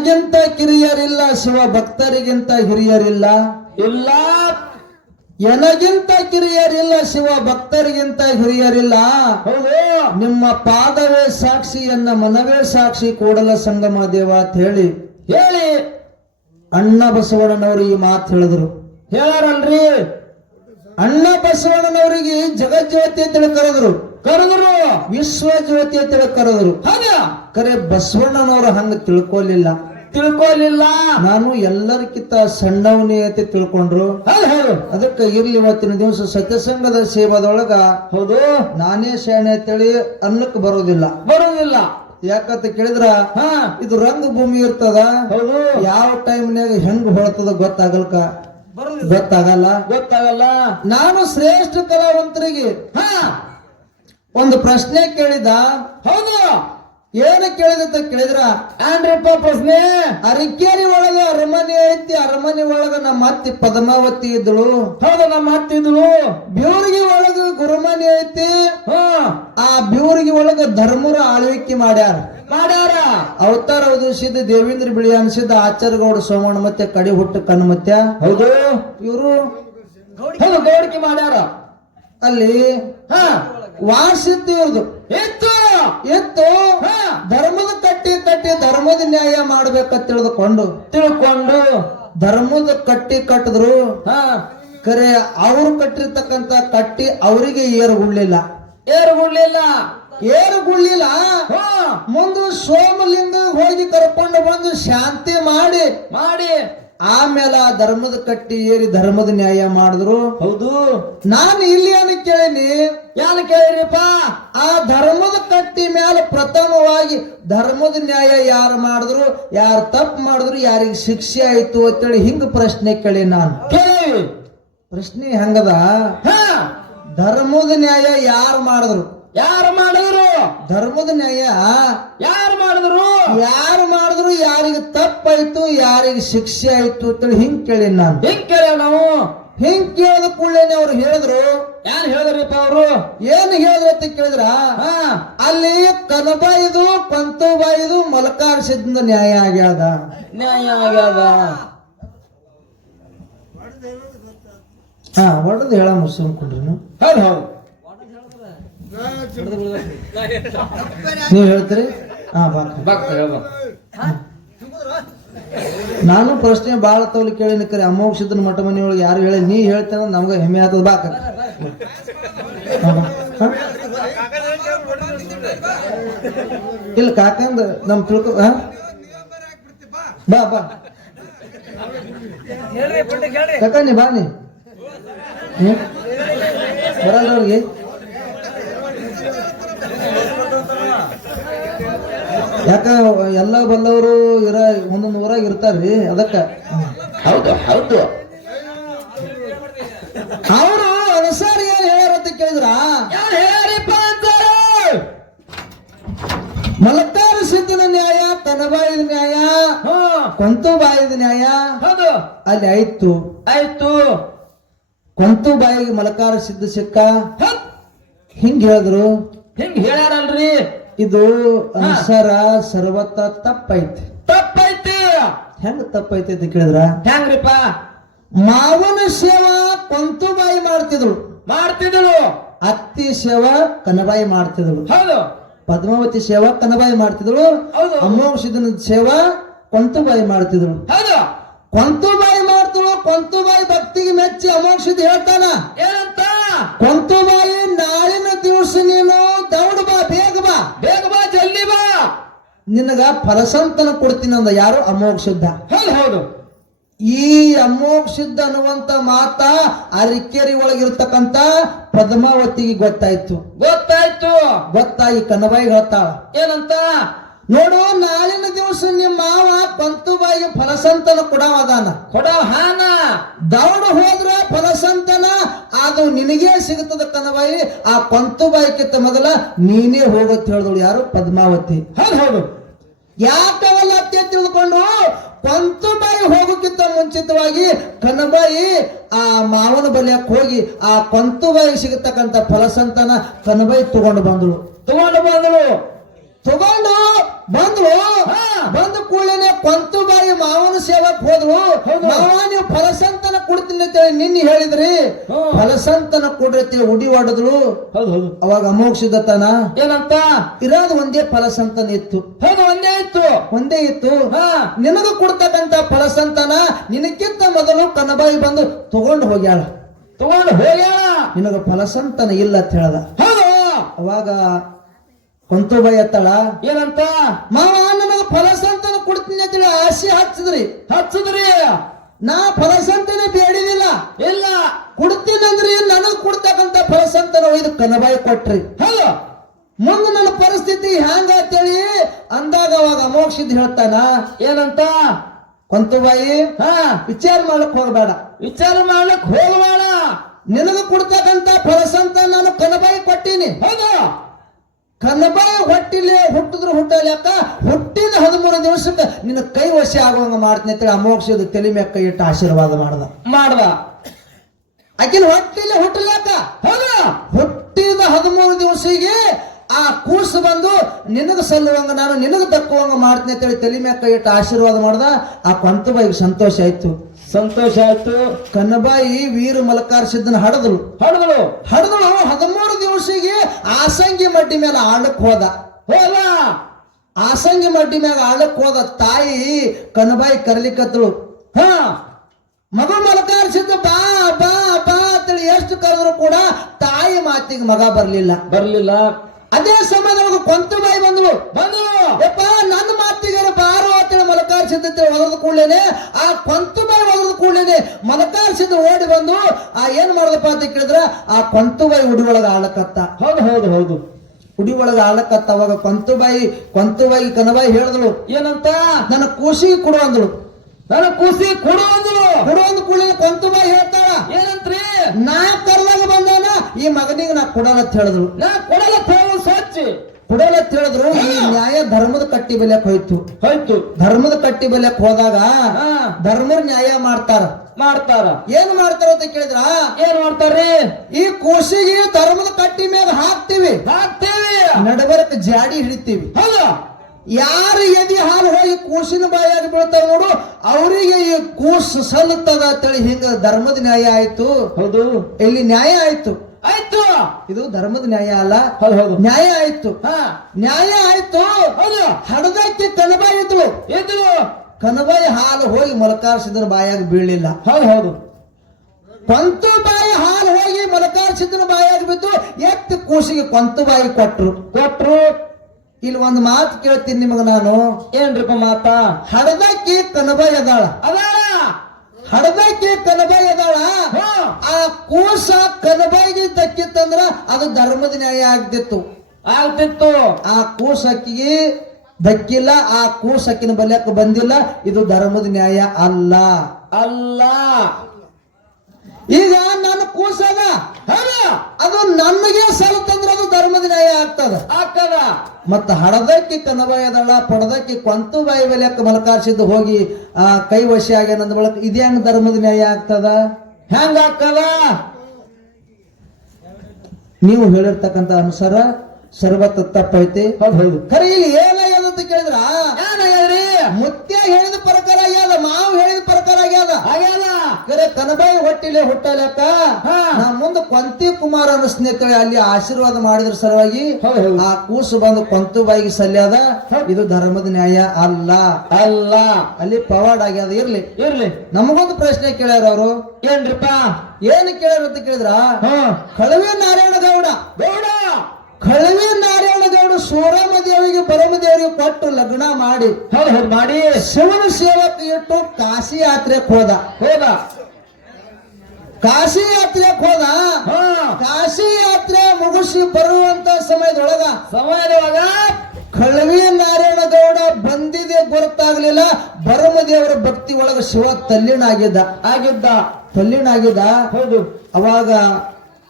ಎನಗಿಂತ ಕಿರಿಯರಿಲ್ಲ ಶಿವ ಭಕ್ತರಿಗಿಂತ ಹಿರಿಯರಿಲ್ಲ. ಇಲ್ಲ. ಎನಗಿಂತ ಕಿರಿಯರಿಲ್ಲ ಶಿವ ಭಕ್ತರಿಗಿಂತ ಹಿರಿಯರಿಲ್ಲ ನಿಮ್ಮ ಪಾದವೇ ಸಾಕ್ಷಿ ಎನ್ನ ಮನವೇ ಸಾಕ್ಷಿ ಕೂಡಲ ಸಂಗಮ ದೇವ ಅಂತ ಹೇಳಿ. ಹೇಳಿ. ಅಣ್ಣ ಬಸವಣ್ಣನವರು ಈ ಮಾತು ಹೇಳಿದ್ರು. ಹೇಳಾರಲ್ರಿ. ಅಣ್ಣ ಬಸವಣ್ಣನವರಿಗೆ ಜಗಜ್ಯೋತಿ ಅಂತೇಳಿ ಕರೆದ್ರು. ಕರೆದ್ರು. ವಿಶ್ವ ಜ್ಯೋತಿ ಅಂತೇಳಿ ಕರೆದ್ರು. ಹಾಗ ಕರೆ ಬಸವಣ್ಣನವರು ಹಂಗ ತಿಳ್ಕೊಲಿಲ್ಲ. ತಿಳ್ಕೊಲಿಲ್ಲ. ನಾನು ಎಲ್ಲರಿಗಿಂತ ಸಣ್ಣವನೇ ಅಂತ ತಿಳ್ಕೊಂಡ್ರು. ಅದಕ್ಕೆ ಇರ್ಲಿ ಇವತ್ತಿನ ದಿವಸ ಸತ್ಯಸಂಗದ ಸೇವಾದೊಳಗ ಹೌದು. ನಾನೇ ಶೇಣೆ ಅಂತೇಳಿ ಅನ್ನಕ್ಕೆ ಬರೋದಿಲ್ಲ. ಬರೋದಿಲ್ಲ. ಯಾಕಂತ ಕೇಳಿದ್ರ ಹಾ. ಇದು ರಂಗಭೂಮಿ ಇರ್ತದ. ಹೌದು. ಯಾವ ಟೈಮ್ನ್ಯಾಗ ಹೆಂಗ್ ಹೊಳತದ ಗೊತ್ತಾಗಲ್ಕ? ಗೊತ್ತಾಗಲ್ಲ. ಗೊತ್ತಾಗಲ್ಲ. ನಾನು ಶ್ರೇಷ್ಠ ಕಲಾವಂತರಿಗೆ ಹ. ಒಂದು ಪ್ರಶ್ನೆ ಕೇಳಿದ. ಹೌದು. ಏನು ಕೇಳಿದಂತ ಕೇಳಿದ್ರ? ಏನ್ರಿಪ್ಪ ಪ್ರಶ್ನೆ ಅರಿಕೇರಿ ಒಳಗ ಅರಮನೆ ಐತಿ ಅರಮನೆ ಒಳಗ ನಮ್ಮ ಅತ್ತಿ ಪದ್ಮಾವತಿ ಇದ್ದಳು ಹೌದು ನಮ್ಮ ಹತ್ತಿದ್ರು ಬ್ಯೂರ್ಗಿ ಒಳಗ ಗುರುಮನೆ ಐತಿ. ಹಾ. ಆ ಬ್ಯೂರ್ಗಿ ಒಳಗ ಧರ್ಮರ ಆಳ್ವಿಕೆ ಮಾಡ್ಯಾರ. ಮಾಡ್ಯಾರ. ಅವತಾರ ಉದಿಸಿದ ದೇವೇಂದ್ರ ಬಿಳಿ ಅನ್ಸಿದ್ದ ಆಚಾರ್ಯಗೌಡ ಸೋಮಣ್ಣ ಮತ್ತೆ ಕಡಿ ಹುಟ್ಟು ಮತ್ತೆ. ಹೌದು. ಇವರು ಗೌಡಿಕೆ ಮಾಡ್ಯಾರ. ಅಲ್ಲಿ ಹಾ. ವಾಸಿತ್ತು ಇವ್ರದು. ಎತ್ತು? ಹಾ. ಧರ್ಮದ ಕಟ್ಟಿ ಕಟ್ಟಿ ಧರ್ಮದ ನ್ಯಾಯ ಮಾಡ್ಬೇಕ ತಿಳಿದುಕೊಂಡು. ತಿಳ್ಕೊಂಡು. ಧರ್ಮದ ಕಟ್ಟಿ ಕಟ್ಟಿದ್ರು. ಹಾ. ಕರೆ ಅವ್ರು ಕಟ್ಟಿರ್ತಕ್ಕಂತ ಕಟ್ಟಿ ಅವರಿಗೆ ಏರುಗುಳ್ಳಿಲ್ಲ. ಏರುಗುಳ್ಳಿಲ್ಲ. ಏರುಗುಳ್ಳಿಲ್ಲ. ಹಾ. ಮುಂದೆ ಸೋಮಲಿಂಗ ಹೋಗಿ ಕರ್ಕೊಂಡು ಬಂದು ಶಾಂತಿ ಮಾಡಿ. ಮಾಡಿ. ಆಮೇಲೆ ಆ ಧರ್ಮದ ಕಟ್ಟಿ ಏರಿ ಧರ್ಮದ ನ್ಯಾಯ ಮಾಡಿದ್ರು. ಹೌದು. ನಾನು ಇಲ್ಲಿ ಏನು ಕೇಳಿನಿ? ಯಾರು ಕೇಳಿರಿಪ್ಪ? ಆ ಧರ್ಮದ ಕಟ್ಟಿ ಮೇಲೆ ಪ್ರಥಮವಾಗಿ ಧರ್ಮದ ನ್ಯಾಯ ಯಾರು ಮಾಡಿದ್ರು? ಯಾರು ತಪ್ಪು ಮಾಡಿದ್ರು? ಯಾರಿಗೆ ಶಿಕ್ಷೆ ಆಯ್ತು ಅಂತೇಳಿ ಹಿಂಗ ಪ್ರಶ್ನೆ ಕೇಳಿ ನಾನು. ಕೇಳಿ. ಪ್ರಶ್ನೆ ಹೆಂಗದ? ಹಾ. ಧರ್ಮದ ನ್ಯಾಯ ಯಾರು ಮಾಡಿದ್ರು? ಯಾರು ಮಾಡಿದ್ರು? ಧರ್ಮದ ನ್ಯಾಯ ಯಾರು ಮಾಡಿದ್ರು? ಯಾರು ಮಾಡಿದ್ರು ಯಾರಿಗೆ ತಪ್ಪಾಯ್ತು ಯಾರಿಗೆ ಶಿಕ್ಷೆ ಆಯ್ತು ಅಂತೇಳಿ ಹಿಂಗ್ ಕೇಳಿ ನಾನು. ಹಿಂಗ್ ಕೇಳ ನಾವು? ಹಿಂಗ್ ಕೇಳಿದ ಕೂಡಲೇ ಅವ್ರು ಹೇಳಿದ್ರು. ಯಾರು ಹೇಳಿದ್ರಪ್ಪ ಅವರು? ಏನ್ ಹೇಳಿದ್ರು ಅಂತ ಕೇಳಿದ್ರ? ಹಾ. ಅಲ್ಲಿ ಕನಬಾಯಿದು ಪಂತುಬಾಯಿದು ಬಾಯ್ದು ಸಿದ್ಧ ನ್ಯಾಯ ಆಗ್ಯಾದ. ನ್ಯಾಯ ಆಗ್ಯಾದ. ಹಾ ಹೊಡೆದು ಹೇಳ ಮುಸ್ಲಿಂ ಕೊಡ್ರಿ ಹೌದು ಹೌದು. ನೀವು ಹೇಳ್ತೀರಿ? ಹಾ ಬಾಕ್ ಬಾಕ್ ಹೇಳ್ಬೇಕು. ನಾನು ಪ್ರಶ್ನೆ ಬಾಳ ತವಲಿ ಕೇಳಿನ ಕರೆ ಅಮೋಘ ಸಿದ್ಧನ ಮಠ ಮನೆಯೊಳಗೆ ಯಾರು ಹೇಳಿ ನೀ ಹೇಳ್ತೇನೆ ನಮ್ಗೆ ಹೆಮ್ಮೆ ಆತದ ಬಾಕ ಇಲ್ಲ ಕಾಕಂದ ನಮ್ ತಿಳ್ಕೊ? ಬಾ ಬಾ. ಕಾಕ ನೀ ಬಾ ನೀ? ಬರಲ್ಲ ಅವ್ರಿಗೆ. ಯಾಕ ಎಲ್ಲ ಬಲ್ಲವರು ಇರ ಒಂದೊಂದು ಊರಾಗ ಇರ್ತಾರ್ರಿ ಅದಕ್ಕ? ಹೌದು ಹೌದು. ಅವರು ಅನುಸಾರ ಏನ್ ಹೇಳ್ಯಾರ ಅಂತ ಕೇಳಿದ್ರ? ಮಲತಾರ ಸಿದ್ಧನ ನ್ಯಾಯ ತನಬಾಯಿದ ನ್ಯಾಯ ಕೊಂತು ಬಾಯಿದ ನ್ಯಾಯ. ಹೌದು. ಅಲ್ಲಿ ಆಯ್ತು. ಆಯ್ತು. ಕೊಂತು ಬಾಯಿಗೆ ಮಲಕಾರ ಸಿದ್ಧ ಸಿಕ್ಕ. ಹಿಂಗ್ ಹೇಳಿದ್ರು. ಹಿಂಗ್ ಹೇಳ್ಯಾರಲ್ರಿ. ಇದು ಅನುಸಾರ ಸರ್ವತ್ತ ತಪ್ಪೈತಿ. ತಪ್ಪೈತಿ. ಹೆಂಗ ತಪ್ಪೈತಿ ಅಂತ ಕೇಳಿದ್ರ? ಹೆಂಗ್ರಿಪ್ಪ? ಮಾವನ ಸೇವಾ ಕೊಂತುಬಾಯಿ ಮಾಡ್ತಿದ್ರು ಮಾಡ್ತಿದಳು ಅತ್ತಿ ಸೇವಾ ಕನಬಾಯಿ ಮಾಡ್ತಿದ್ರು ಹೌದು. ಪದ್ಮಾವತಿ ಸೇವಾ ಕನಬಾಯಿ ಮಾಡ್ತಿದ್ರು ಹೌದು. ಅಮೋಘ ಸಿದ್ಧನ ಸೇವಾ ಕೊಂತುಬಾಯಿ ಮಾಡ್ತಿದ್ರು ಹೌದು. ಕೊಂತುಬಾಯಿ ಮಾಡ್ತಿದ್ರು ಕೊಂತುಬಾಯಿ ಭಕ್ತಿಗೆ ಮೆಚ್ಚಿ ಅಮೋಕ್ಷದ ಹೇಳ್ತಾನ. ಏನಂತ? ಕೊಂತುಬಾಯಿ ನಾಳಿನ ದಿವಸ ನೀನು ದೌಡ್ ಬಾ ಬೇಗ ಬಾ ಬೇಗ ಬಾ ಜಲ್ದಿ ಬಾ ನಿನಗ ಫಲಸಂತನ ಕೊಡ್ತೀನಿ ಅಂದ ಯಾರು? ಅಮೋಘ ಸಿದ್ಧ ಹೌದು ಹೌದು. ಈ ಅಮೋಘ ಶುದ್ಧ ಅನ್ನುವಂತ ಮಾತ ಅರಿಕೇರಿ ಒಳಗಿರ್ತಕ್ಕಂತ ಪದ್ಮಾವತಿಗೆ ಗೊತ್ತಾಯ್ತು. ಗೊತ್ತಾಯ್ತು. ಗೊತ್ತಾಗಿ ಕನಬಾಯಿ ಹೇಳ್ತಾಳ. ಏನಂತ? ನೋಡು ನಾಳಿನ ದಿವಸ ನಿಮ್ಮ ಮಾವ ಬಾಯಿ ಫಲಸಂತನ ಕೊಡವದಾನ ಕೊಡವ ಹಾನ? ದೌಡ ಹೋದ್ರೆ ಫಲಸಂತನ ಅದು ನಿನಗೇ ಸಿಗುತ್ತದೆ ಕನಬಾಯಿ. ಆ ಪಂತುಬಾಯಿಕ್ಕಿಂತ ಮೊದಲ ನೀನೇ ಹೋಗುತ್ತೆ ಹೇಳಿದಳು ಯಾರು? ಪದ್ಮಾವತಿ. ಹೌದು ಹೌದು. ಯಾಕವಲ್ಲ ಅತ್ತೆ ತಿಳ್ಕೊಂಡು ಪಂತುಬಾಯಿ ಹೋಗೋಕ್ಕಿಂತ ಮುಂಚಿತವಾಗಿ ಕನಬಾಯಿ ಆ ಮಾವನ ಬಲಿಯಕ್ಕೆ ಹೋಗಿ ಆ ಪಂತುಬಾಯಿ ಸಿಗತಕ್ಕಂಥ ಫಲಸಂತನ ಕನಬಾಯಿ ತಗೊಂಡು ಬಂದಳು. ತಗೊಂಡು ಬಂದಳು. ತಗೊಂಡು ಬಂದ್ವು. ಹಾ. ಬಂದ ಕೂಡಲೇ ಕೊಂತು ಸೇವಕ್ ಹೋದ್ರು ಹೌದು. ಮಾವ ನೀವು ಫಲಸಂತನ ಕೊಡ್ತೀನಿ ಅಂತೇಳಿ ನಿನ್ನೆ ಹೇಳಿದ್ರಿ. ಫಲಸಂತನ ಕೊಡ್ರಿ ಉಡಿ ಹೊಡೆದ್ರು ಅವಾಗ ಅಮೋಕ್ಷದತನ ಏನಂತ? ಇರೋದು ಒಂದೇ ಫಲಸಂತನ ಇತ್ತು. ಹೌದು ಒಂದೇ ಇತ್ತು. ಒಂದೇ ಇತ್ತು. ಹಾ. ನಿನಗ ಕೊಡ್ತಕ್ಕಂತ ಫಲಸಂತನ ನಿನಕ್ಕಿಂತ ಮೊದಲು ಕನಬಾಯಿ ಬಂದು ತಗೊಂಡು ಹೋಗ್ಯಾಳ. ತಗೊಂಡು ಹೋಗ್ಯಾಳ? ನಿನಗ ಫಲಸಂತನ ಇಲ್ಲ ಅಂತ ಹೇಳದ. ಹೌದು. ಅವಾಗ ಕೊಂತುಬಾಯಿ ಎತ್ತಳ ಏನಂತ? ಮಾವ ನನಗ ಫಲಸಂತನ ಕೊಡ್ತೀನಿ ಅಂತೇಳಿ ಆಸೆ ಹಚ್ಚಿದ್ರಿ. ಹಚ್ಚದ್ರಿ? ನಾ ಫಲಸಂತನ ಬೇಡಿದಿಲ್ಲ ಇಲ್ಲ. ಕೊಡ್ತೀನಂದ್ರಿ ನನಗ್ ಕೊಡ್ತಕ್ಕಂತ ಫಲಸಂತನ ಒಯ್ದು ಕನಬಾಯಿ ಕೊಟ್ರಿ. ಹೌದು. ಮುಂದೆ ನನ್ನ ಪರಿಸ್ಥಿತಿ ಹ್ಯಾಂಗ ಅಂತೇಳಿ ಅಂದಾಗ ಅವಾಗ ಅಮೋಕ್ಷಿದ್ ಹೇಳ್ತಾನ. ಏನಂತ? ಕೊಂತುಬಾಯಿ ಹಾ. ವಿಚಾರ ಮಾಡಕ್ ಹೋಗಬೇಡ. ವಿಚಾರ ಮಾಡಕ್ ಹೋಗಬೇಡ. ನಿನಗ ಕೊಡ್ತಕ್ಕಂತ ಫಲಸಂತ ನಾನು ಕನಬಾಯಿ ಕೊಟ್ಟೀನಿ. ಹೌದು. ಕನಬಾಯಿ ಹೊಟ್ಟಿಲ್ಲ ಹುಟ್ಟಿದ್ರು ಹುಟ್ಟಲೆಕ್ಕ ಹುಟ್ಟಿದ ಹದಿಮೂರು ದಿವಸಕ್ಕೆ ನಿನ್ನ ಕೈ ವಶ ಆಗುವಂಗ ಮಾಡ್ತೀನಿ ಅಂತೇಳಿ ಅಮೋಕ್ಷದ ತಲೆ ಮೇಲೆ ಕೈ ಇಟ್ಟು ಆಶೀರ್ವಾದ ಮಾಡ್ದ. ಮಾಡ್ದ. ಆಕಿನ ಹೊಟ್ಟಿಲಿ ಅಕ್ಕ. ಹೌದು. ಹುಟ್ಟಿದ ಹದಿಮೂರು ದಿವಸಿಗೆ ಆ ಕೂಸು ಬಂದು ನಿನಗೆ ಸಲ್ಲುವಂಗ ನಾನು ನಿನಗೆ ತಕ್ಕುವಂಗ ಮಾಡ್ತೀನಿ ಅಂತೇಳಿ ತಲೆ ಮೇಲೆ ಕೈ ಇಟ್ಟು ಆಶೀರ್ವಾದ ಮಾಡ್ದ. ಆ ಕೊಂತಬಾಯಿಗೆ ಸಂತೋಷ ಆಯ್ತು. ಸಂತೋಷ ಆಯ್ತು. ಕನ್ನಬಾಯಿ ವೀರ ಮಲಕಾರ ಸಿದ್ದನ ಹಡದಳು. ಹಡಗಳು ಹಡದಳು. ಹದಿಮೂರು ದಿವಸಿಗೆ ಆಸಂಗಿ ಮಡ್ಡಿ ಮೇಲೆ ಆಳಕ್ ಹೋದ. ಹೋದ ಆಸಂಗಿ ಮಡ್ಡಿ ಮೇಲೆ ಆಳಕ್ ಹೋದ ತಾಯಿ ಕನ್ನಬಾಯಿ ಕರ್ಲಿಕತ್ತಳು. ಹಾ. ಮಗ ಮಲಕಾರ ಸಿದ್ದ ಬಾ ಬಾ ಬಾ ಅಂತೇಳಿ ಎಷ್ಟು ಕರೆದ್ರು ಕೂಡ ತಾಯಿ ಮಾತಿಗೆ ಮಗ ಬರ್ಲಿಲ್ಲ. ಬರ್ಲಿಲ್ಲ. ಅದೇ ಸಮಯದೊಳಗೆ ಕೊಂತಬಾಯಿ ಬಂದಳು. ಬಂದು ಯಪ್ಪ ನನ್ನ ಮಾತಿಗೆ ಬಾರೋ ಅಂತೇಳಿ ಮಲಕಾರ ಸಿದ್ಧತೆ ಒದರದ ಕೂಡಲೇನೆ ಆ ಕೊಂತುಬಾಯಿ ಒದರದ ಕೂಡಲೇನೆ ಮಲಕಾರ ಸಿದ್ಧ ಓಡಿ ಬಂದು ಆ ಏನ್ ಮಾಡದಪ್ಪ ಅಂತ ಕೇಳಿದ್ರ ಆ ಕೊಂತುಬಾಯಿ ಉಡಿ ಒಳಗ ಆಳಕತ್ತ. ಹೌದು ಹೌದು ಹೌದು. ಹುಡಿ ಒಳಗ ಆಳಕತ್ತ ಅವಾಗ ಕೊಂತುಬಾಯಿ ಕೊಂತುಬಾಯಿ ಕನಬಾಯಿ ಹೇಳಿದಳು. ಏನಂತ? ನನ್ನ ಕೂಸಿ ಕೊಡು ಅಂದಳು. ನನ್ನ ಕೂಸಿ ಕೊಡು ಅಂದಳು. ಕೊಡು ಅಂದ ಕೂಡಲೇ ಕೊಂತುಬಾಯಿ ಹೇಳ್ತಾಳ. ಏನಂತ್ರಿ? ನಾ ಕರ್ದಾಗ ಬಂದಾನ ಈ ಮಗನಿಗೆ ನಾ ಕೊಡಲ್ಲ ಅಂತ ಹೇಳಿದ್ರು ನಾ ಕೊಡಲ್ಲ ಸ್ವಚ್ಛ ಕೊಡಲ್ಲ ತಿಳಿದ್ರು ಹೇಳಿದ್ರು ಈ ನ್ಯಾಯ ಧರ್ಮದ ಕಟ್ಟಿ ಬೆಲೆಕ್ ಹೋಯ್ತು. ಹೋಯ್ತು. ಧರ್ಮದ ಕಟ್ಟಿ ಬೆಲೆಕ್ ಹೋದಾಗ ಧರ್ಮದ ನ್ಯಾಯ ಮಾಡ್ತಾರ. ಮಾಡ್ತಾರ. ಏನ್ ಮಾಡ್ತಾರ ಅಂತ ಕೇಳಿದ್ರ? ಏನ್ ಮಾಡ್ತಾರ್ರಿ? ಈ ಕೂಸಿಗೆ ಧರ್ಮದ ಕಟ್ಟಿ ಮ್ಯಾಗ ಹಾಕ್ತಿವಿ. ಹಾಕ್ತಿವಿ. ನಡಬರಕ್ ಜಾಡಿ ಹಿಡಿತೀವಿ. ಹೌದ. ಯಾರು ಎದಿ ಹಾಲು ಹೋಗಿ ಕೂಸಿನ ಬಾಯಾಗಿ ಬೀಳ್ತಾವ ನೋಡು ಅವರಿಗೆ ಈ ಕೂಸು ಸಲ್ಲುತ್ತದ ಅಂತೇಳಿ ಹಿಂಗ ಧರ್ಮದ ನ್ಯಾಯ ಆಯ್ತು. ಹೌದು. ಇಲ್ಲಿ ನ್ಯಾಯ ಆಯ್ತು. ಆಯ್ತು. ಇದು ಧರ್ಮದ ನ್ಯಾಯ ಅಲ್ಲ. ಹೌದು ಹೌದು. ನ್ಯಾಯ ಆಯ್ತು. ಹಾ. ನ್ಯಾಯ ಆಯ್ತು. ಹೌದು. ಹಡದಕ್ಕೆ ಕನಬಾಯಿ ಇದ್ವು ಇದ್ರು. ಕನಬಾಯಿ ಹಾಲು ಹೋಗಿ ಮೊಲಕಾರ್ಸಿದ್ರ ಬಾಯಾಗ ಬೀಳಲಿಲ್ಲ. ಹೌದು ಹೌದು. ಕೊಂತು ಬಾಯಿ ಹಾಲು ಹೋಗಿ ಮೊಲಕಾರ್ಸಿದ್ರ ಬಾಯಾಗಿ ಬಿದ್ದು ಎತ್ತು ಕೂಸಿಗೆ ಕೊಂತು ಬಾಯಿ ಕೊಟ್ರು. ಕೊಟ್ರು. ಇಲ್ಲಿ ಒಂದು ಮಾತು ಕೇಳ್ತೀನಿ ನಿಮಗ ನಾನು. ಏನ್ರಿಪ್ಪ ಮಾತಾ? ಹಡದಕ್ಕೆ ಕನಬಾಯಿ ಅದಾಳ. ಅದಾಳ. ಹಡದಕ್ಕೆ ಕನಬಾಯಿ ಅದಾಳ ಆ ಕೂಸ ಕನಬಾಯಿಗೆ ದಕ್ಕಿತ್ತಂದ್ರ ಅದು ಧರ್ಮದ ನ್ಯಾಯ ಆಗ್ತಿತ್ತು. ಆಗ್ತಿತ್ತು. ಆ ಕೂಸಕ್ಕಿಗೆ ದಕ್ಕಿಲ್ಲ ಆ ಕೂಸಕ್ಕಿನ ಬಲ್ಯಕ್ಕೆ ಬಂದಿಲ್ಲ ಇದು ಧರ್ಮದ ನ್ಯಾಯ ಅಲ್ಲ. ಅಲ್ಲ. ಈಗ ನನ್ನ ಕೂಸದ ಅದು ನನಗೆ ಸಲ್ತಂದ್ರ ಅದು ನ್ಯಾಯ ಆಗ್ತದ? ಆಗ್ತದ. ಮತ್ತ ಹಡದಕ್ಕೆ ಕನಬಾಯದಳ ಪಡದಕ್ಕಿ ಕೊಂತು ಬಾಯಿ ಬೆಲೆಕ್ಕ ಮಲಕಾರ್ಸಿದ್ದು ಹೋಗಿ ಆ ಕೈ ವಶ ಆಗ್ಯಾನಂದ ಬಳಕ ಇದೇ ಹಂಗ ಧರ್ಮದ ನ್ಯಾಯ ಆಗ್ತದ? ಹೆಂಗ ಆಗ್ತದ? ನೀವು ಹೇಳಿರ್ತಕ್ಕಂತ ಅನುಸಾರ ಸರ್ವತ್ತ ತಪ್ಪೈತಿ. ಹೌದು ಖರೆ ಇಲ್ಲಿ ಅಂತ ಕೇಳಿದ್ರ? ಮುತ್ಯ ಹೇಳಿದ ಪ್ರಕಾರ ಆಗ್ಯಾದ ಮಾವು ಹೇಳಿದ ಪ್ರಕಾರ ಆಗ್ಯಾದ? ಆಗ್ಯಾದ. ಕರೆ ಕನಬಾಯಿ ಹೊಟ್ಟಿಲೆ ಹುಟ್ಟಲಕ್ಕ ಕೊಂತಿ ಕುಮಾರನ ಸ್ನೇಹಿತರೆ ಅಲ್ಲಿ ಆಶೀರ್ವಾದ ಮಾಡಿದ್ರ ಸಲುವಾಗಿ ಆ ಕೂಸು ಬಂದು ಕೊಂತು ಬಾಯಿಗೆ ಸಲ್ಯಾದ ಇದು ಧರ್ಮದ ನ್ಯಾಯ ಅಲ್ಲ. ಅಲ್ಲ. ಅಲ್ಲಿ ಪವಾಡ್ ಆಗ್ಯದ. ಇರ್ಲಿ. ಇರ್ಲಿ. ನಮಗೊಂದು ಪ್ರಶ್ನೆ ಕೇಳ್ಯಾರ ಅವರು. ಏನ್ರಿಪ್ಪ? ಏನು ಕೇಳ್ಯಾರ ಅಂತ ಕೇಳಿದ್ರ? ಕಳವೆ ನಾರಾಯಣ ಗೌಡ. ಗೌಡ! ಕಳವಿ ನಾರಾಯಣ ಗೌಡ ಸೋರಾಮ ದೇವಿಗೆ ಪರಮ ದೇವರಿಗೆ ಕೊಟ್ಟು ಲಗ್ನ ಮಾಡಿ ಮಾಡಿ. ಶಿವನ ಸೇವಕ ಇಟ್ಟು ಕಾಶಿ ಯಾತ್ರೆ ಹೋದ. ಹೋದ. ಕಾಶಿ ಯಾತ್ರೆಗೆ ಹೋದ? ಕಾಶಿ ಯಾತ್ರೆ ಮುಗಿಸಿ ಬರುವಂತ ಸಮಯದೊಳಗ ಸಮಯದೊಳಗ ಕಳವಿ ನಾರಾಯಣ ಗೌಡ ಬಂದಿದೆ ಗೊತ್ತಾಗ್ಲಿಲ್ಲ. ಬರಮ ದೇವರ ಭಕ್ತಿ ಒಳಗ ಶಿವ ತಲ್ಲಿನಾಗಿದ್ದ ಆಗಿದ್ದ. ತಲ್ಲಿನಾಗಿದ್ದ ಹೌದು. ಅವಾಗ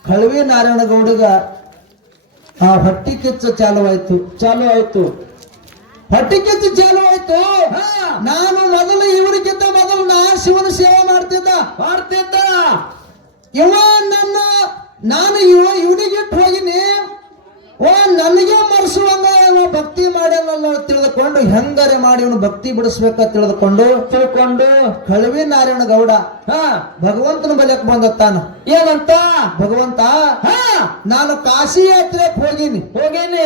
ಕಳವಿ ನಾರಾಯಣ ಗೌಡಗ ಆ ಹೊಟ್ಟಿ ಕಿಚ್ಚ ಆಯ್ತು. ಚಾಲು ಆಯ್ತು. ಹೊಟ್ಟಿ ಕೆಚ್ಚ ಚಾಲು ಆಯ್ತು. ನಾನು ಮೊದಲು ಇವರಿಗಿಂತ ಮೊದಲು ನಾ ಶಿವನ ಸೇವೆ ಮಾಡ್ತಿದ್ದ. ಮಾಡ್ತಿದ್ದ. ಇವ ನನ್ನ ನಾನು ಇವ ಇವನಿಗಿಟ್ಟು ಹೋಗಿನಿ. ಓ ನನಗೆ ಮರೆಸುವಂಗ ಭಕ್ತಿ ಮಾಡ್ಯಾನಲ್ಲ ಅನ್ನೋ ತಿಳಿದುಕೊಂಡು ಹೆಂಗರೆ ಮಾಡಿ ಇವನು ಭಕ್ತಿ ಬಿಡಿಸ್ಬೇಕ ತಿಳಿದುಕೊಂಡು ತಿಳ್ಕೊಂಡು ಕಳವಿ ನಾರಾಯಣ ಗೌಡ ಹ ಭಗವಂತನ ಬಲಕ್ ತಾನು. ಏನಂತ? ಭಗವಂತ ಹ ನಾನು ಕಾಶಿ ಯಾತ್ರೆಗೆ ಹೋಗಿನಿ. ಹೋಗೇನಿ.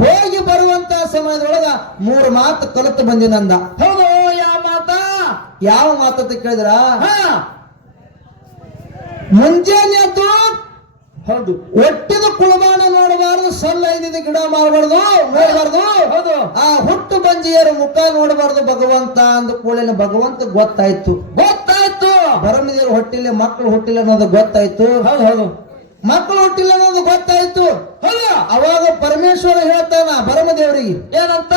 ಹೋಗಿ ಬರುವಂತ ಸಮಯದೊಳಗ ಮೂರು ಮಾತು ಕಲಿತು ಬಂದಿನಂದ. ಹೌದು ಯಾವ ಮಾತಾ? ಯಾವ ಮಾತಂತ ಕೇಳಿದ್ರ? ಹಾ. ಮುಂಜಾನೆ ಎದ್ದು ಹೌದು. ಒಟ್ಟಿದ ಕುಳಬಾಣ ನೋಡಬಾರದು ಸಲ್ಲ ಐದಿದ ಗಿಡ ಮಾಡಬಾರ್ದು ನೋಡಬಾರ್ದು. ಹೌದು. ಆ ಹುಟ್ಟು ಬಂಜಿಯರ ಮುಖ ನೋಡಬಾರ್ದು ಭಗವಂತ ಅಂದ ಕೂಡಲೇ ಭಗವಂತ ಗೊತ್ತಾಯ್ತು. ಗೊತ್ತಾಯ್ತು. ಬರಮದೇವ್ರ ಹೊಟ್ಟಿಲ್ಲ ಮಕ್ಕಳು ಹುಟ್ಟಿಲ್ಲ ಅನ್ನೋದು ಗೊತ್ತಾಯ್ತು. ಹೌದು ಹೌದು. ಮಕ್ಕಳು ಹುಟ್ಟಿಲ್ಲ ಅನ್ನೋದು ಗೊತ್ತಾಯ್ತು. ಹೌದು. ಅವಾಗ ಪರಮೇಶ್ವರ ಹೇಳ್ತಾನ ಬರಮದೇವರಿಗೆ ಏನಂತ?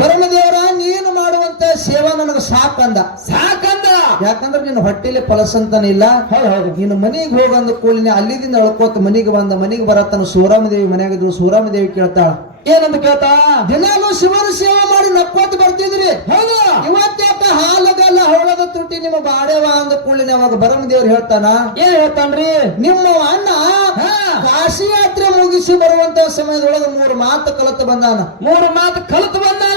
ಬರಮದೇವರ ನೀನು ಮಾಡುವಂತ ಸೇವಾ ನನಗೆ ಸಾಕಂದ. ಸಾಕಂದ? ಯಾಕಂದ್ರೆ ನಿನ್ನ ಹೊಟ್ಟೆಲಿ ಫಲಸಂತಾನ ಇಲ್ಲ. ಹೌದು ನೀನು ಮನೆಗೆ ಹೋಗಂದ ಕೂಲಿನ ಅಲ್ಲಿದಿಂದ ಅಳ್ಕೋತ ಮನೆಗೆ ಬಂದ ಮನೆಗೆ ಬರತ್ತಾನ ಸೂರಾಮದೇವಿ ಮನೆಯಾಗಿದ್ರು ಸೂರಾಮದೇವಿ ಕೇಳ್ತಾಳ ಏನಂತ ಕೇಳ್ತಾ ದಿನಾಲು ಶಿವನ ಸೇವೆ ಮಾಡಿ ನಕ್ಕೋತ ಬರ್ತಿದ್ರಿ. ಹೌದು. ಇವತ್ತ್ಯಾಕ ಹಾಲಗಲ್ಲ ತುಟ್ಟಿ ತುಟಿ ನಿಮ್ಮ ಬಾಡೆವ ಅಂದ ಕೂಡಲೇ ಅವಾಗ ಬರಮದೇವ್ರು ಹೇಳ್ತಾನ ಏನ್ ಹೇಳ್ತಾನ್ರಿ? ನಿಮ್ಮ ಅಣ್ಣ ಹಾ. ಕಾಶಿ ಯಾತ್ರೆ ಮುಗಿಸಿ ಬರುವಂತ ಸಮಯದೊಳಗೆ ಮೂರು ಮಾತು ಕಲತು ಬಂದಾನ. ಮೂರು ಮಾತು ಕಲಿತು ಬಂದಾನ?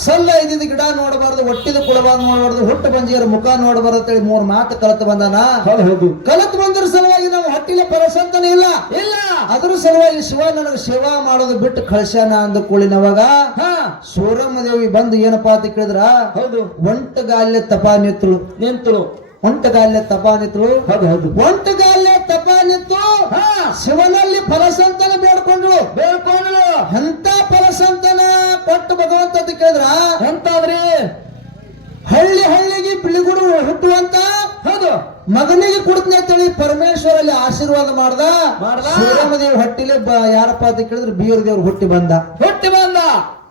ಸಲ್ಲ ಇದ್ದಿದ್ದ ಗಿಡ ನೋಡಬಾರ್ದು ಒಟ್ಟಿದ ಕುಳಬಾರ್ದು ನೋಡಬಾರ್ದು ಹುಟ್ಟು ಬಂಜಿಯರ ಮುಖ ನೋಡಬಾರ್ದು ಅಂತೇಳಿ ಮೂರು ಮಾತು ಕಲತು ಬಂದಾನ. ಹೌದು ಹೌದು. ಕಲತು ಬಂದ್ರ ಸಲುವಾಗಿ ನಾವು ಹೊಟ್ಟಿಲೆ ಪರಸಂತನ ಇಲ್ಲ. ಇಲ್ಲ. ಅದ್ರ ಸಲುವಾಗಿ ಶಿವ ನನಗೆ ಸೇವಾ ಮಾಡೋದು ಬಿಟ್ಟು ಕಳ್ಸ್ಯಾನ ಅಂದ ಕೂಳಿನವಾಗ ಹಾ. ಸೂರಮ್ಮದೇವಿ ಬಂದು ಏನಪ್ಪಾ ಅಂತ ಕೇಳಿದ್ರ? ಹೌದು. ಒಂಟಗಾಲ್ಯ ತಪಾ ನಿಂತರು ನಿಂತಳು. ಒಂಟಗಾಲ್ಯ ತಪಾ ನಿತ್ಳು ಹೌದು ಹೌದು. ಒಂಟಗಾಲ್ಯ ತಪಾ ನಿಂತು ಹಾ. ಶಿವನಲ್ಲಿ ಫಲಸಂತನ ಬೇಡ್ಕೊಂಡ್ರು. ಬೇಡ್ಕೊಂಡ್ಳು ಎಂತ ಫಲಸಂತನ ಕೊಟ್ಟು ಭಗವಂತ ಅಂತ ಕೇಳಿದ್ರ? ಎಂತಾದ್ರಿ? ಹಳ್ಳಿ ಹಳ್ಳಿಗೆ ಬಿಳಿಗುಡು ಹುಟ್ಟುವಂತ ಹೌದು. ಮಗನಿಗೆ ಕೊಡ್ತೀನಿ ಅಂತೇಳಿ ಪರಮೇಶ್ವರಲ್ಲಿ ಆಶೀರ್ವಾದ ಮಾಡ್ದ? ಮಾಡ್ದ. ಶ್ರೀರಾಮದೇವ್ ಹೊಟ್ಟಿಲಿ ಯಾರಪ್ಪ ಅಂತ ಕೇಳಿದ್ರೆ ಬೀರ್ ದೇವ್ರು ಹುಟ್ಟಿ ಬಂದ. ಹುಟ್ಟಿ ಬಂದ.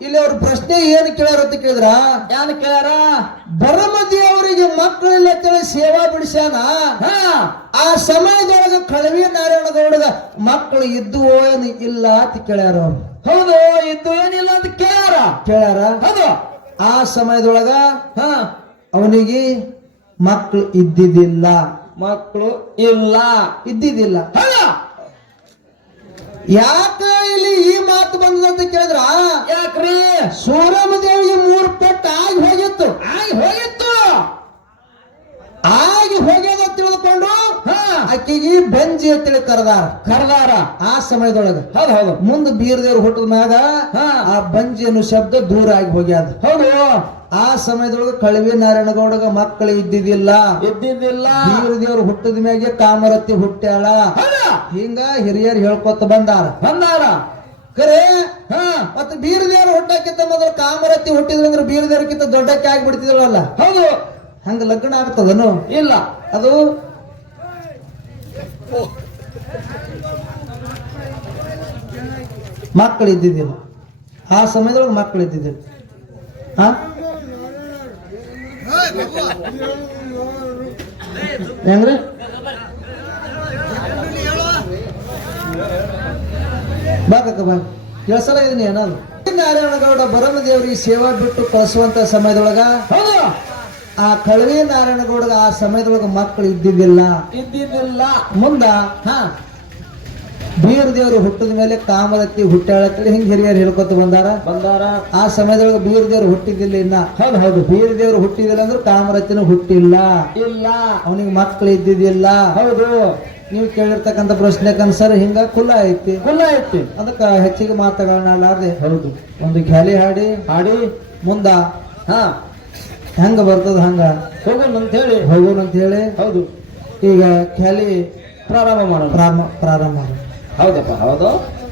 ಇಲ್ಲಿ ಅವ್ರ ಪ್ರಶ್ನೆ ಏನ್ ಕೇಳ್ಯಾರ ಅಂತ ಕೇಳಿದ್ರ? ಯಾನ್ ಕೇಳ್ಯಾರ? ಬರಮದಿ ಅವರಿಗೆ ಮಕ್ಕಳಿಲ್ಲ ಕೇಳಿ ಸೇವಾ ಬಿಡಿಸ್ಯಾನ? ಆ ಸಮಯದೊಳಗ ಕಳವಿ ನಾರಾಯಣ ಗೌಡದ ಮಕ್ಕಳು ಇದ್ದು ಏನು ಇಲ್ಲ ಅಂತ ಕೇಳ್ಯಾರ ಅವ್ರು. ಹೌದು ಇದ್ದು ಏನಿಲ್ಲ ಅಂತ ಕೇಳ್ಯಾರ. ಕೇಳ್ಯಾರ? ಹೌದು. ಆ ಸಮಯದೊಳಗ ಹ. ಅವನಿಗೆ ಮಕ್ಕಳು ಇದ್ದಿದ್ದಿಲ್ಲ. ಮಕ್ಕಳು ಇಲ್ಲ. ಇದ್ದಿದ್ದಿಲ್ಲ. ಹೌದು. ಯಾಕ ಬಂದದಂತ ಕೇಳಿದ್ರ? ಯಾಕ್ರಿ? ಸೂರಮದೇವಿಗೆ ಮೂರು ಪಟ್ಟ ಆಗಿ ಹೋಗಿತ್ತು. ಆಗಿ ಹೋಗಿತ್ತು? ಆಗಿ ಹೋಗ್ಯದ ತಿಳಿದುಕೊಂಡು ಹಾ. ಆಕೆಗೆ ಬಂಜಿ ಅಂತೇಳಿ ಕರೆದಾರ. ಕರೆದಾರ. ಆ ಸಮಯದೊಳಗ. ಹೌದು ಹೌದು. ಮುಂದೆ ಬೀರದೇವ್ರು ಹುಟ್ಟದ ಮ್ಯಾಗ ಹಾ. ಆ ಬಂಜಿ ಅನ್ನೋ ಶಬ್ದ ದೂರ ಆಗಿ ಹೋಗ್ಯಾದ. ಹೌದು. ಆ ಸಮಯದೊಳಗ ಕಳವಿ ನಾರಾಯಣಗೌಡಗ ಮಕ್ಕಳು ಇದ್ದಿದ್ದಿಲ್ಲ. ಇದ್ದಿದ್ದಿಲ್ಲ. ಬೀರದೇವ್ರು ಹುಟ್ಟದ ಮ್ಯಾಗೆ ಕಾಮರತಿ ಹುಟ್ಟ್ಯಾಳ. ಹಿಂಗ ಹಿರಿಯರು ಹೇಳ್ಕೊತ ಬಂದಾರ. ಬಂದಾರ. ಕರೆ ಹಾ ಮತ್ತೆ ಬೀರದೇವರು ಹುಟ್ಟಕ್ಕಿಂತ ಮೊದಲು ಕಾಮರತಿ ಹುಟ್ಟಿದ್ರಂದ್ರೆ ಬೀರದೇವರಕ್ಕಿಂತ ದೊಡ್ಡಕ್ಕೆ ಆಗ್ಬಿಡ್ತಿದ್ರಲ್ಲ ಹೌದು. ಹಂಗ ಲಗ್ನ ಆಗ್ತದನು? ಇಲ್ಲ. ಅದು? ಮಕ್ಕಳು ಇದ್ದಿದ್ದಿಲ್ಲ ಆ ಸಮಯದೊಳಗೆ ಮಕ್ಕಳು ಇದ್ದಿದ್ದಿಲ್ಲ ಹಾ? ಹೆಂಗ್ರಿ? ಬಾ ಕಕ್ಕ ಬಾ ಕೇಳಿಸಲ ಇದೀನಿ ಏನಾದ್ರು ನಾರಾಯಣಗೌಡ ಬರಮ ದೇವರಿಗೆ ಸೇವಾ ಬಿಟ್ಟು ಕಳಿಸುವಂತ ಸಮಯದೊಳಗ ಆ ಕಳವಿ ನಾರಾಯಣಗೌಡಗ ಆ ಸಮಯದೊಳಗ ಮಕ್ಕಳು ಇದ್ದಿದ್ದಿಲ್ಲ. ಇದ್ದಿದ್ದಿಲ್ಲ. ಮುಂದ ಹಾ ಬೀರ ದೇವರು ಹುಟ್ಟಿದ ಮೇಲೆ ಕಾಮರತಿ ಹುಟ್ಟಾಳತ್ತೇಳಿ ಹಿಂಗ್ ಹಿರಿಯರು ಹೇಳ್ಕೊತ ಬಂದಾರ. ಬಂದಾರ. ಆ ಸಮಯದೊಳಗೆ ಬೀರ ದೇವರು ಹುಟ್ಟಿದ್ದಿಲ್ಲ ಇನ್ನ. ಹೌದು ಹೌದು ಬೀರ ದೇವರು ಹುಟ್ಟಿದಿಲ್ಲ ಅಂದ್ರೆ ಕಾಮರತ್ತಿನೂ ಹುಟ್ಟಿಲ್ಲ. ಇಲ್ಲ. ಅವನಿಗೆ ಮಕ್ಕಳು ಇದ್ದಿದ್ದಿಲ್ಲ. ಹೌದು. ನೀವು ಕೇಳಿರ್ತಕ್ಕಂಥ ಪ್ರಶ್ನೆ ಕನ್ಸರ್ ಹಿಂಗ ಕುಲ್ಲ ಐತಿ. ಕುಲ್ಲ ಐತಿ. ಅದಕ್ಕೆ ಹೆಚ್ಚಿಗೆ ಮಾತುಗಳನ್ನ ಅಲ್ಲಾದೆ ಹೌದು. ಒಂದು ಖ್ಯಾಲಿ ಹಾಡಿ. ಹಾಡಿ. ಮುಂದ ಹಾ. ಹೆಂಗ ಬರ್ತದ ಹಂಗ? ಹೋಗೋಣ ಅಂತ ಹೇಳಿ ಹೋಗೋಣ ಅಂತ ಹೇಳಿ ಹೌದು. ಈಗ ಖ್ಯಾಲಿ ಪ್ರಾರಂಭ ಮಾಡೋಣ. ಪ್ರಾರಂಭ ಪ್ರಾರಂಭ ಮಾಡೋಣ. ಹೌದಪ್ಪ ಹೌದು.